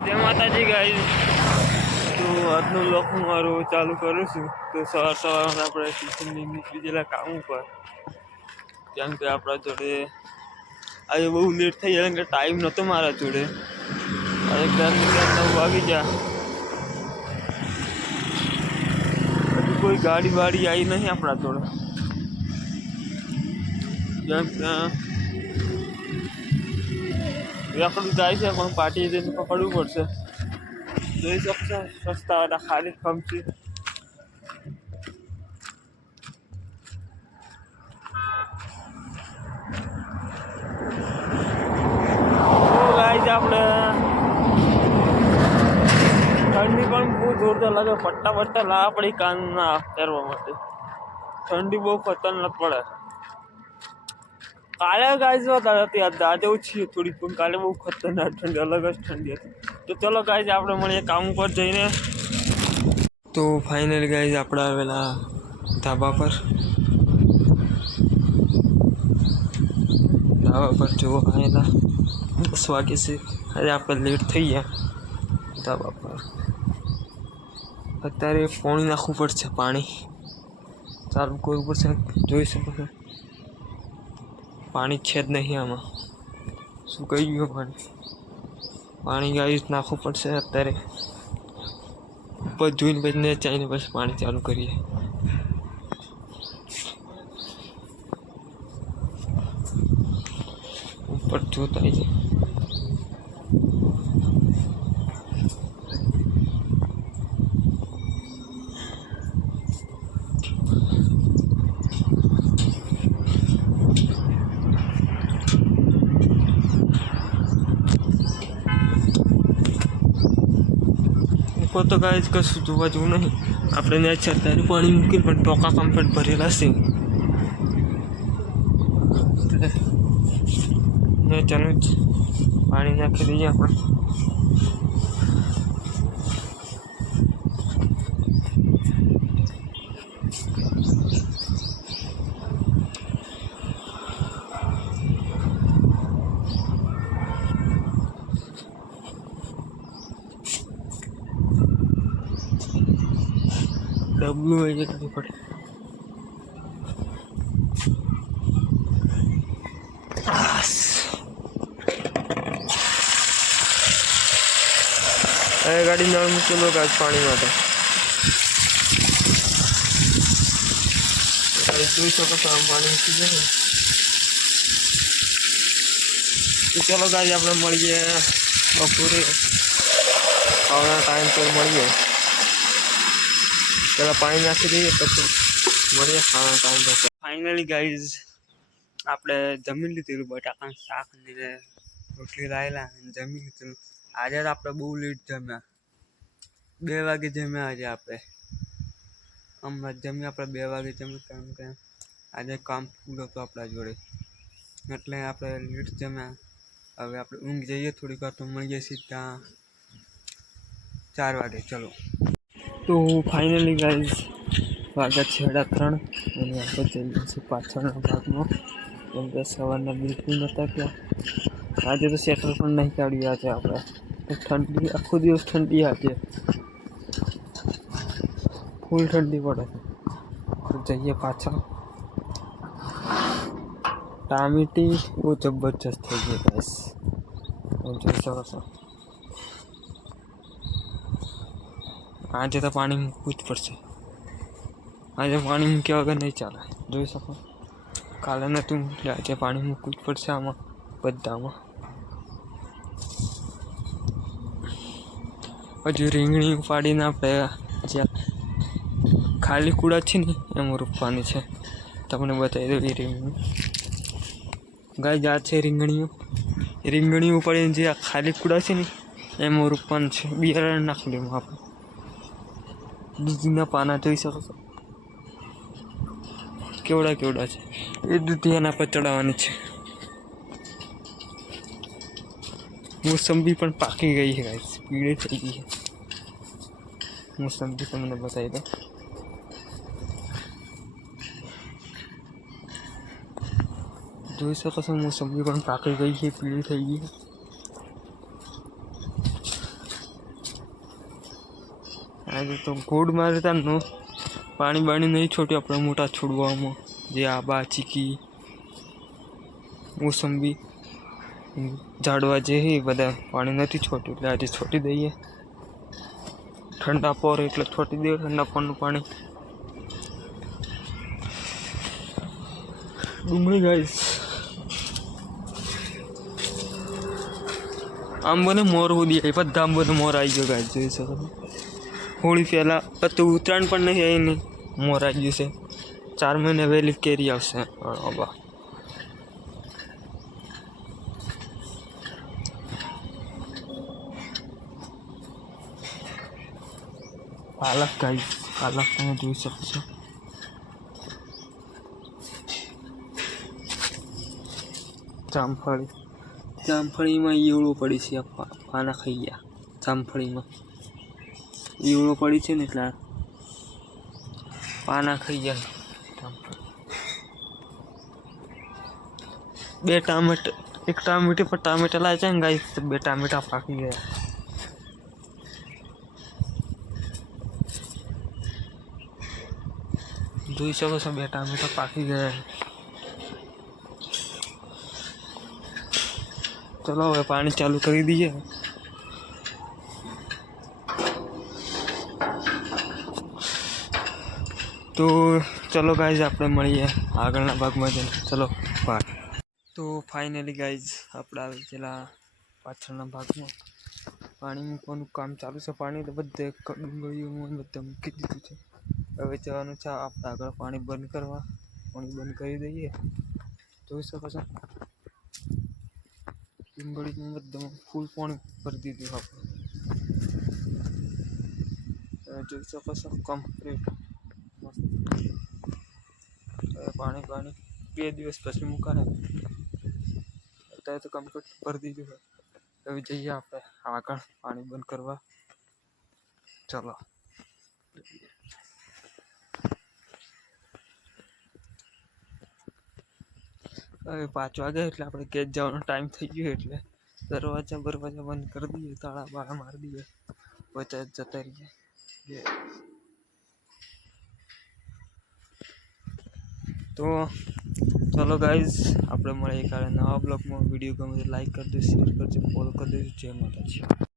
જય માતાજી ગાઈસ, તો આજનું લોક હું મારું ચાલુ કરું છું. તો સવારમાં આપણે ટિફિનની નીકળી ગયેલા કામ ઉપર, કેમ કે આપણા જોડે આજે બહુ લેટ થઈ જાય, કે ટાઈમ નહોતો મારા જોડે. આજે 9 વાગી ગયા, હજી કોઈ ગાડી વાડી આવી નહીં આપણા જોડે. કેમ કે એકડું જાય છે, પણ પાર્ટી જઈને પકડવું પડશે. જોઈ શકશો સસ્તા વાળા ખાલી ખમચી. આપણે ઠંડી પણ બહુ જોરદાર લાગે. પટ્ટા લાવવા પડી કાનના પહેરવા માટે. ઠંડી બહુ ખતરનાક પડે. કાલે ગાઈઝ વધારે હતી, આજે ઓછી થોડી, પણ કાલે બહુ ખતરનાક ઠંડી, અલગ જ ઠંડી હતી. તો ચલો ગાઈઝ આપણે મળીએ કામ ઉપર જઈને. તો ફાઇનલી ગાઈઝ આપણે આવેલા ધાબા પર જોવા આવેલા 10 વાગે છે. આજે આપણે લેટ થઈ ગયા ધાબા પર. અત્યારે પાણી નાખવું પડશે, પાણી ચાલુ કરવું પડશે. જોઈ શકો છો પાણી છે જ નહીં આમાં, શું કહી ગયું પાણી ગાઈસ નાખવું પડશે. અત્યારે ઉપર જોઈને પછી ચાઈને પછી પાણી ચાલુ કરીએ. ઉપર જોતા છે તો ગાઈસ, કશું જોવા જેવું નહીં. આપણે ને અત્યારે પાણી મૂકીને પણ ટોકા કમ્પ્લીટ ભરેલા છે. ને ચાલુ જ પાણી નાખી દઈએ આપણે. ડબલું હોય કરવી પડે. ગાડી નળ મૂકેલો ગાય પાણી માટે. જોઈ શકો છો આમ પાણી મૂકી જાય. તો ચલો ગાડી આપણે મળીએ બપોરે ખાવાના ટાઈમ પર મળીએ. પેલા પાણી નાખી દઈએ પછી મળીએ ખાવાના ટાઈમ પર. ફાઇનલી ગાઈઝ આપણે જમી લીધેલું, બટાકાનું શાક ને રોટલી લાવેલા જમી લીધેલું. આજે આપણે બહુ લેટ જમ્યા, 2 વાગે જમ્યા. આજે આપણે હમણાં જમ્યા, આપણે 2 વાગે જમ્યા. કારણ કે આજે કામ ફૂલ હતું આપણા જોડે, એટલે આપણે લેટ જમ્યા. હવે આપણે ઊંઘ જઈએ થોડીક વાર, તો મળીએ સીધા 4 વાગે. ચલો તો ફાઇનલી ગાઈઝ વાગ્યા છે 3:30 અને આપણે જઈ છીએ પાછળના ભાગમાં, કેમ કે સવારના બિલકુલ નહોતા ગયા. આજે તો શેટર પણ નહીં કાઢ્યું. આજે આપણે ઠંડી, આખો દિવસ ઠંડી, આજે ફૂલ ઠંડી પડે. તો જઈએ પાછળ. ટામેટી બહુ જબરજસ્ત થઈ ગઈ બસ, જોઈ શકો છો. આજે તો પાણી મૂકવું જ પડશે. આજે પાણી મૂક્યા વગર નહીં ચાલે. જોઈ શકો, કાલે નહોતું મૂક્યું, આજે પાણી મૂકવું જ પડશે આમાં બધામાં. હજુ રીંગણી ઉપાડીને આપણે જ્યાં ખાલી કુડા છે ને એમાં રોપવાની છે. તમને બતાવી દઉં એ રીંગણી ગાય આ છે. રીંગણી ઉપાડીને જે ખાલી કુડા છે ને એમાં રોપવાનું છે. બિયારણ નાખી દેવું આપણે. દૂધીના પાના જોઈ શકો છો કેવડા છે. એ દૂધી એના પર ચડાવવાની છે. મોસંબી પણ પાકી ગઈ છે ગાઈસ, પીળી થઈ ગઈ છે મોસંબી. તમને બતાવી દો, જોઈ શકો છો મોસંબી પણ પાકી ગઈ છે, પીળી થઈ ગઈ છે. આજે તો ગોળ મારે તારનું પાણી બાણી નહીં છોટ્યું આપણે મોટા છોડવામાં, જે આબા ચીકી મોસંબી ઝાડવા જે છે એ બધા પાણી નથી છોટ્યું, એટલે આજે છોટી દઈએ. ઠંડા પોર એટલે છોટી દઈએ ઠંડા પોરનું પાણી. ડુંગળી ગાઈસ આંબોને મોર ઉડી આવી, બધા આંબોને મોર આવી ગયો ગાઈસ, જોઈ શકો. હોળી પહેલાં તો ઉત્તરાયણ પણ નહીં આવી, નહીં મોર આવી ગયું છે. 4 મહિને વહેલી કેરી આવશે. બાબા પાલક ગાઈસ, પાલક તમે જોઈ શકો છો. જામફળી, જામફળીમાં ઈવળો પડી છે, પાના ખાઈ ગયા. જામફળીમાં ઈવળો પડી છે ને એટલે પાના ખાઈ ગયા. બે ટામેટા, એક ટામેટી પર ટામેટા લાવે છે ને ગાઈસ, 2 ટામેટા પાકી ગયા. જોઈ શકો છો 2 ટામેટા પાકી ગયા. ચલો હવે પાણી ચાલુ કરી દઈએ. તો ચલો ગાઈઝ આપણે મળીએ આગળના ભાગમાં જઈને. ચલો બાય. તો ફાઇનલી ગાઈઝ આપણે આવી ગયેલા પાછળના ભાગમાં. પાણી મૂકવાનું કામ ચાલુ છે. પાણી તો બધે ડુંગળીઓમાં બધે મૂકી દીધું છે. હવે જવાનું છે આપણે આગળ પાણી બંધ કરવા. પાણી બંધ કરી દઈએ. જોઈ શકો છો ડુંગળીમાં બધા ફૂલ પાણી ભરી દીધું આપણે. જોઈ શકો છો કમ્પ્લીટ મસ્ત. પાણી 2 દિવસ પછી મૂકાય. અત્યારે તો કમ્પ્લીટ ભરી દીધું હોય. હવે જઈએ આપણે આગળ પાણી બંધ કરવા. ચલો હવે 5 વાગે એટલે આપણે ગેસ જવાનો ટાઈમ થઈ ગયો, એટલે દરવાજા બંધ કરી દઈએ, તાળા બાળા મારી દઈએ, પછી જતા રહીએ. તો ચલો ગાઈઝ આપણે મળીએ કાલે નવા બ્લોગમાં. વિડીયો ગમે તો લાઈક કરજો, શેર કરજો, ફોલો કરી દેજો. જય માતાજી.